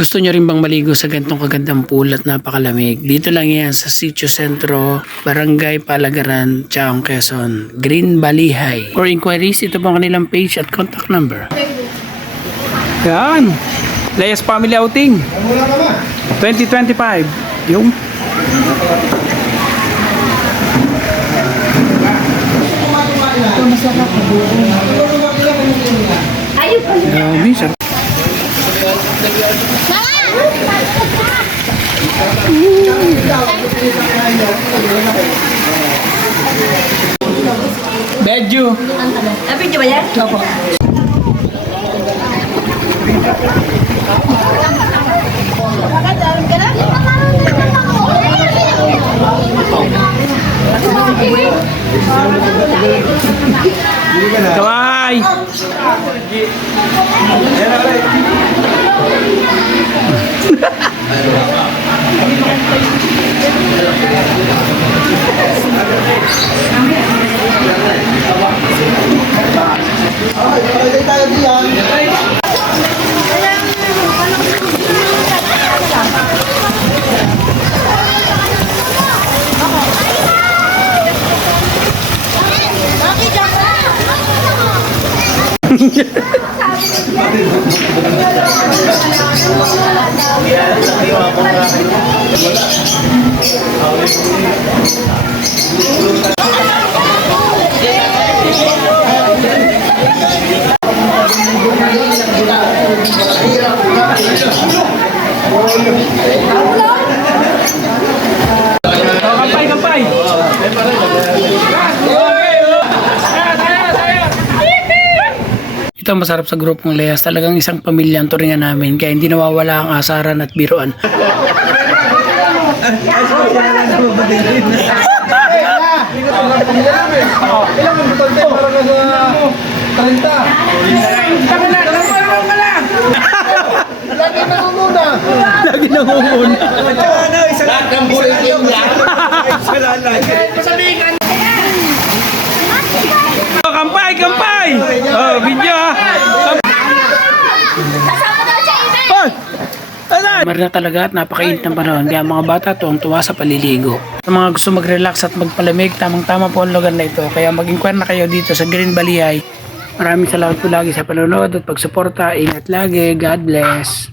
Gusto nyo rin bang maligo sa gantong kagandang pool at napakalamig? Dito lang yan sa Sitio Centro, Barangay Palagaran, Chaong Quezon, Green High. For inquiries, ito po ang kanilang page at contact number. Yan. Layas Family Outing. 2025. Yung Ayun Baju. Tapi coba ya. Coba. Kawai. Kampay! Ito masarap sa grupong Leas. Talagang isang pamilya ang turingan namin. Kaya hindi nawawala ang asaran at biruan. Ilang ang butante para nga sa 30? Lagi nangunguna. Lagi nangunguna. Ano, isa lang. Ang bulletin niya. Isa lang lang. Mar na talaga at napakainit ng panahon kaya mga bata tuwang tuwa sa paliligo. Sa mga gusto mag-relax at magpalamig, tamang-tama po ang lugar na ito. Kaya mag-inquire kayo dito sa Green High. Maraming salamat po lagi sa panonood at pagsuporta. Ingat lagi. God bless.